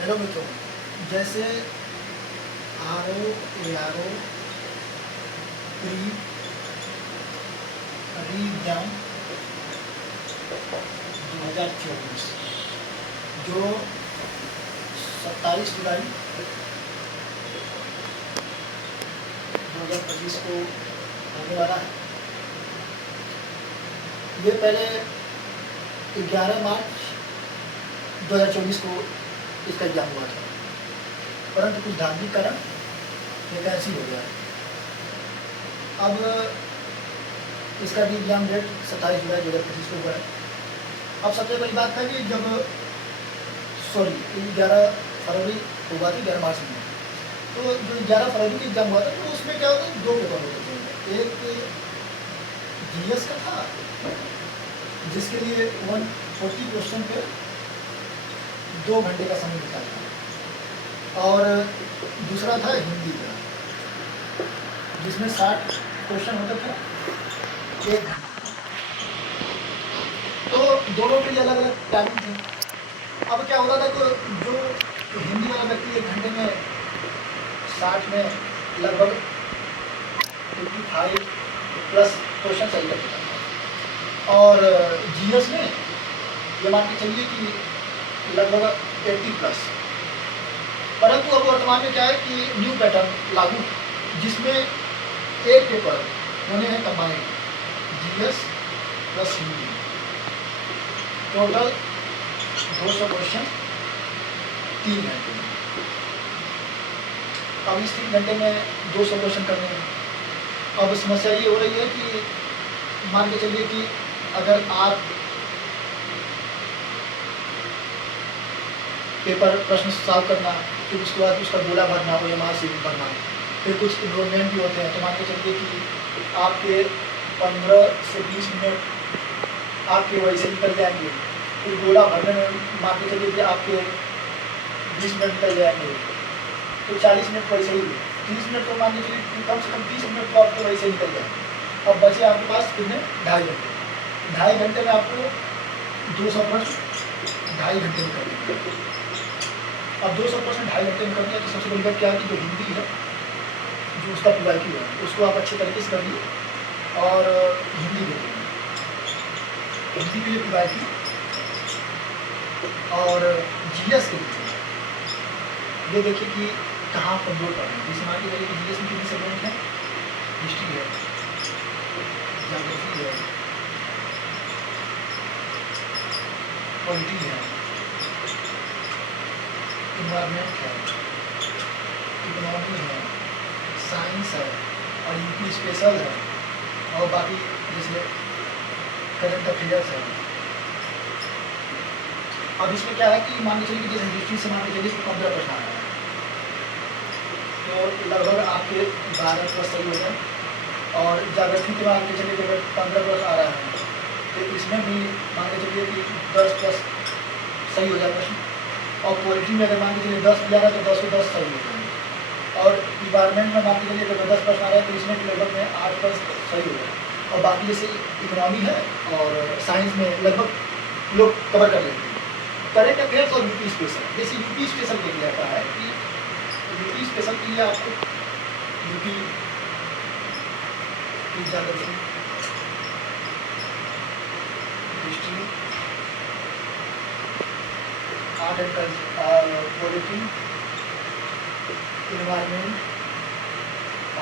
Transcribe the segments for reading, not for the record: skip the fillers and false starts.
Hello मित्रों, जैसे R O A R O pre re exam 2024 जो 27 जुलाई 2025 को होने वाला है। ये पहले 11 मार्च 2024 को इसका एग्जाम हुआ था, परंतु कुछ धार्मिक कारण ये कैंसिल हो गया। अब इसका भी एग्जाम डेट 27 जुलाई 2025 को हुआ है। अब सबसे पहली बात था कि जब 11 फरवरी को हुआ था, 11 मार्च में, तो जो 11 फरवरी को एग्जाम हुआ था तो उसमें क्या होता है, 2 पेपर होते थे। एक जीएस का था जिसके लिए 140 क्वेश्चन पे 2 घंटे का समय मिलता था, और दूसरा था हिंदी का जिसमें 60 क्वेश्चन होते थे 1 घंटे। तो दोनों के लिए अलग अलग टाइमिंग थे। अब क्या होता था कि जो हिंदी वाला व्यक्ति 1 घंटे में 60 में लगभग 55 प्लस क्वेश्चन सही कर देता था, और जीएस में ये मान के चलिए कि लगभग 80 प्लस। परंतु अब वर्तमान में क्या है कि न्यू पैटर्न लागू, जिसमें एक पेपर होने हैं combined GS plus Hindi, total 200 question 3 घंटे में। अब इस 3 घंटे में 200 क्वेश्चन करने हैं। अब समस्या ये हो रही है कि मान के चलिए कि अगर आप पेपर प्रश्न सॉल्व करना, फिर उसके बाद उसका गोला भरना, OMR शीट भरना, फिर कुछ इन्रोलमेंट भी होते हैं, तो मान के चलिए कि आपके 15 से 20 मिनट आपके वैसे निकल जाएंगे। फिर गोला भरने में मान के चलिए कि आपके 20 मिनट निकल जाएंगे, तो 40 मिनट वैसे ही, 30 मिनट तो मान के चलिए कम से कम 30 मिनट तो आपके वैसे ही निकल जाएंगे। अब बचे आपके पास कितने, 2.5 घंटे। 2.5 घंटे में आपको 200 प्रश्न 2.5 घंटे में करने। अब 200 प्रश्न 2.5 घंटे में करनी है, तो सबसे बड़ी बात क्या है कि जो हिंदी है, जो उसका PYQ है, उसको आप अच्छे तरीके से करिए। और हिंदी देखिए, हिंदी के लिए PYQ, और जीएस के लिए ये देखिए कि कहाँ कमजोर पड़ रहे हैं। जैसे मान के चलिए कि जीएस में कितने सेगमेंट हैं, हिस्ट्री है, ज्योग्राफी है, पॉलिटी है, इन्वायरमेंट है, इकोनॉमी है, साइंस है, और यूपी स्पेशल है, और बाकी जैसे करंट अफेयर्स है। अब इसमें क्या है कि मान के चलिए कि जैसे हिस्ट्री से मान के चलिए कि 15 प्रश्न आ रहा है, तो लगभग आपके 12 प्लस सही हो जाए। और ज्योग्राफी के मान के चलिए कि अगर 15 प्लस आ रहा है, तो इसमें भी मान के चलिए कि 10 प्लस सही हो जाए प्रश्न। और पॉलिटी में अगर मान के चलिए 10 भी आ रहा है तो 10 को 10 सही हो जाएंगे। और इन्वायरमेंट में मान के चलिए अगर 10 प्रश्न आ रहा है तो इसमें भी लगभग में 8 प्लस सही हो जाए। और बाकी जैसे इकोनॉमी है और साइंस में लगभग लोग कवर कर लेते हैं। करेंट अफेयर्स और यूपी स्पेशल, जैसे यूपी स्पेशल के लिए आता है कि यूपी स्पेशल के लिए आपको यूपी की geography, history, art and culture, polity, environment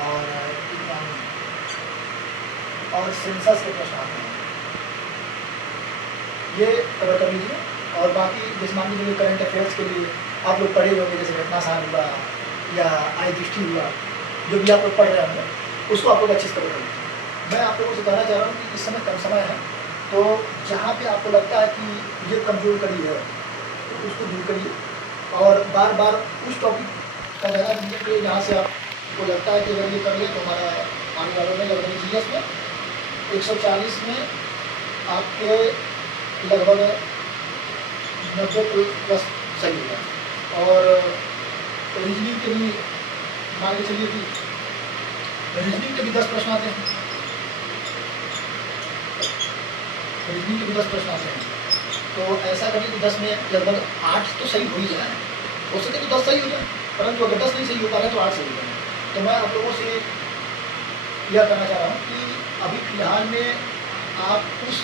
और इकोनॉमी और सेंसस के प्रश्न आते हैं, ये कवर कर लीजिए। और बाकी जैसे मान लीजिए करंट अफेयर्स के लिए आप लोग पढ़े होंगे, जैसे घटना सार हुआ या आई दृष्टि हुआ, जो भी आप लोग पढ़ रहे होंगे उसको आप लोग अच्छे से कवर कर लीजिए। मैं आप लोगों से कहना चाह रहा हूँ कि इस समय कम समय है, तो जहाँ पे आपको लगता है कि ये कमजोर कड़ी है तो उसको दूर करिए, और बार बार उस टॉपिक का ध्यान दीजिए कि जहाँ से आपको लगता है कि अगर ये कर ले तो हमारा आने वाले में लगभग जीएस में 140 में आपके लगभग 90 प्लस सही होगा। और रीजनिंग के भी मान के चलिए कि रीजनिंग के भी 10 प्रश्न आते हैं, रीजनिंग के भी 10 प्रश्न आते हैं। तो ऐसा करिए कि 10 में लगभग 8 तो सही हो ही जाए, हो सके तो 10 सही हो जाए, परंतु अगर 10 नहीं सही हो पा रहा है तो 8 सही हो जाए। तो मैं आप लोगों से यह कहना चाह रहा हूँ कि अभी फ़िलहाल में आप उस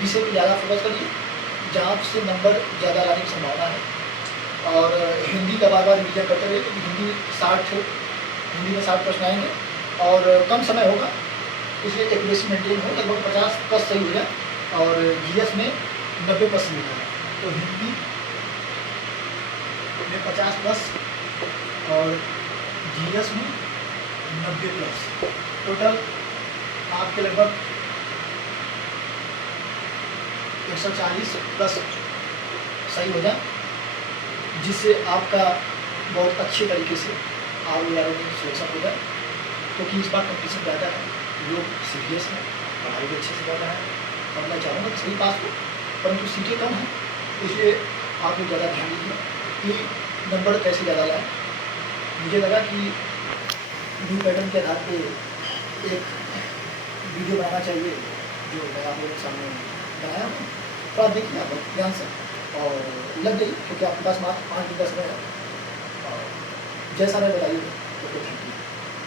विषय पे ज़्यादा फोकस करिए जहाँ से नंबर ज़्यादा लाने की संभावना है, और हिंदी का बार-बार रिवीजन करते रहिए क्योंकि हिंदी में 60 प्रश्न आएँगे और कम समय होगा, इसलिए एक्यूरेसी मेंटेन हो, लगभग 50 प्लस सही हो जाए और जीएस में 90% मिल जाए। तो हिंदी में 50 प्लस और जीएस में 90 प्लस, टोटल आपके लगभग 140 प्लस सही हो जाए, जिससे आपका बहुत अच्छे तरीके से ROE में सिलेक्शन हो जाए। क्योंकि इस बार कंपटीशन ज़्यादा है, लोग सीरियस हैं, पढ़ाई भी अच्छे से कर रहे हैं, और मैं चाहूँगा कि सही पास हो, परंतु सीटें कम हैं, इसलिए आप लोग ज़्यादा ध्यान दीजिए कि नंबर कैसे ज़्यादा लाएँ। मुझे लगा कि न्यू पैटर्न के आधार पे एक वीडियो बनाना चाहिए, जो मैं आप लोगों के सामने बनाया हूँ। तो आप देखिए, आप ध्यान से और लग गई, क्योंकि आपके पास मात्र 5 दिन का समय है, और जैसा रहे बताइए। Okay, thank you.